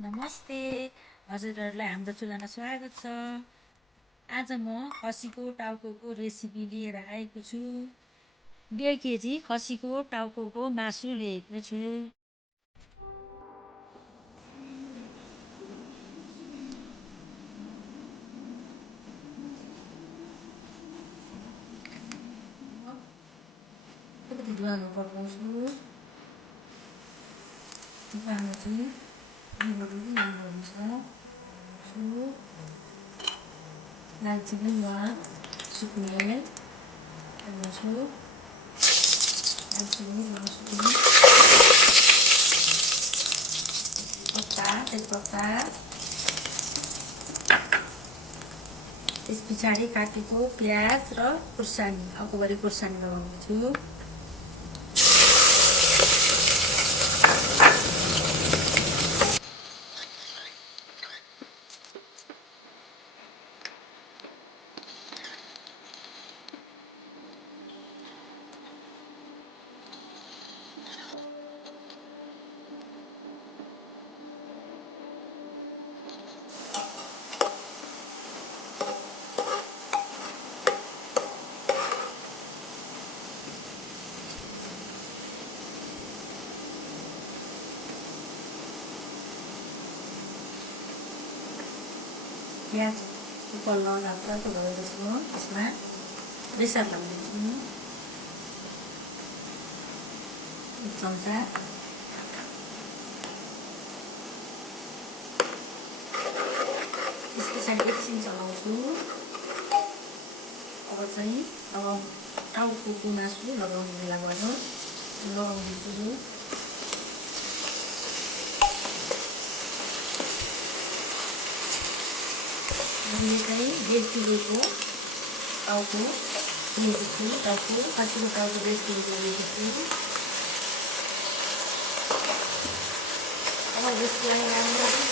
नमस्ते हजुरहरूलाई हाम्रो चुलामा स्वागत छ। आज म खसीको टाउको रेसिपी लिएर आएको छु। 1.5 केजी खसीको टाउको मासु लिएको छु। अलिकति धुवामा पकाउँछु। धुवामा चाहिँ लिभर पनि राम्रो हुन्छ। दालचिनी मर्च सुक्ने हाल्छु। दालचिनी लसुन पत्ता तेजपत्ता त्यस पछाडि काटेको प्याज र खुर्सानी अकबरी खुर्सानी लगाउँछु। प्याज कलर हल्का भएपछि म यसमा बेसार लगाउँछु। 1 चम्चा त्यस पछाडि एकछिन चलाउँछु। अब चाहिँ टाउको मासु लगाउने बेला गर्नु लगाउँछु। मैले चाहिँ 1.5 किलोको टाउको लिएको छु। खसीको टाउको 1.5 किलोको लिएको छु। अब यसलाई राम्ररी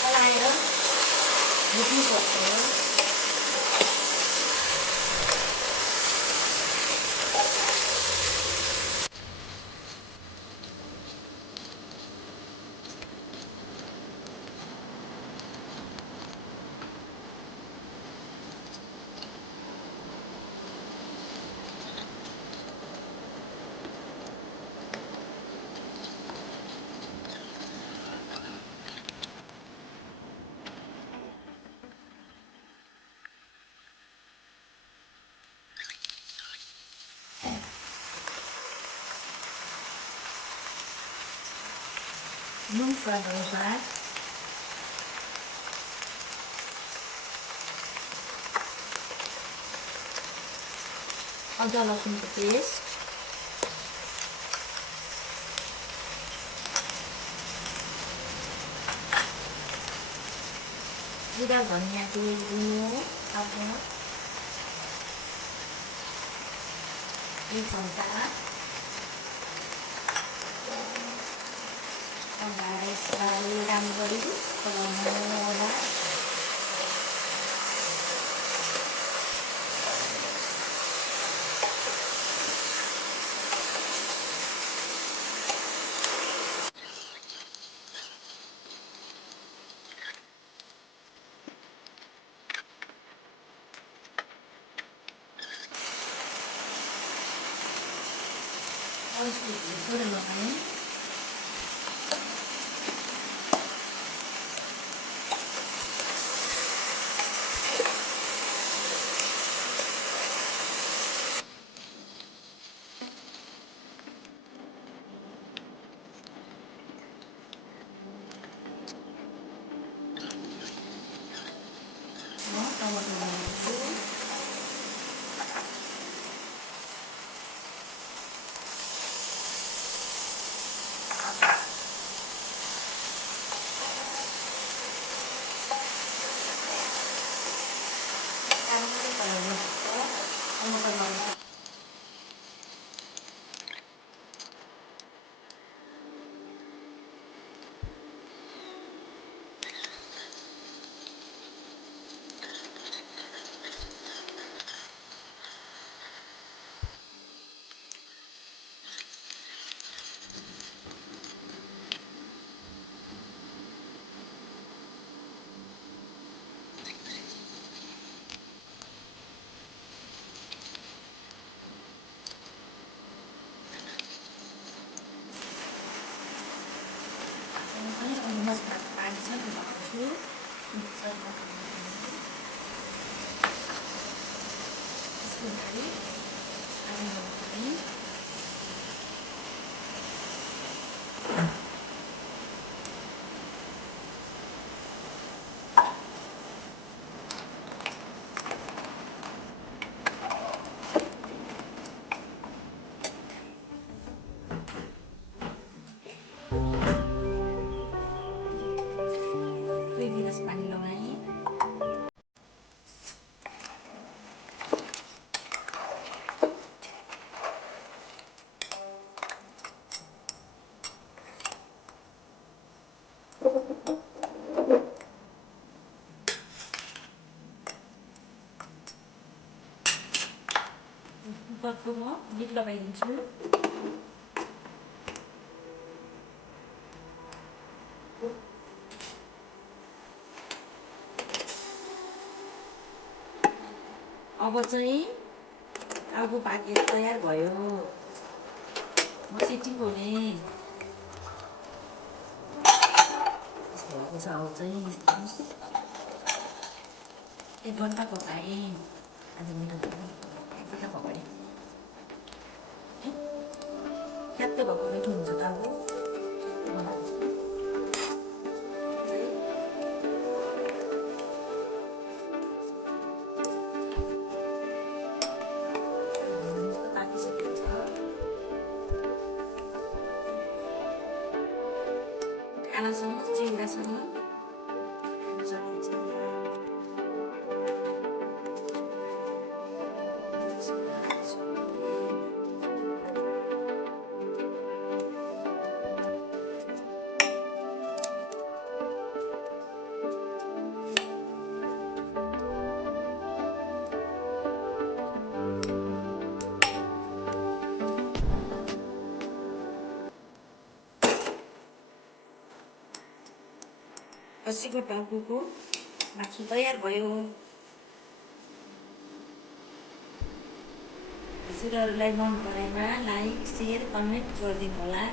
चलाएर भुट्नुपर्छ। नुन स्वाद अनुसार अदुवा लसुनको पेस्ट जिरा धनियाँको गुँड आफ्नो 1 चम्चा यसलाई राम्ररी चलाउनु होला। थोरै लगाएँ। दुई गिलास पानी लगाएँ। कुकरको म लिड लगाइदिन्छु। अब चाहिँ टाउको पाकेर तयार भयो। म सेटिङ गर्ने। भएको छ अब चाहिँ 1 घन्टा पकाएँ। आधा घन्टा भयो। 1 घन्टा पकाएँ। क्याप्पै भएको मिठो हुन्छ टाउको। पाकिसकेको छ। खानासँग चिउरासँग सकिन्छ। खसीको टाउको मासु तयार भयो। हजुरहरूलाई मन परेमा लाइक, सेयर, कमेन्ट गरिदिनु होला।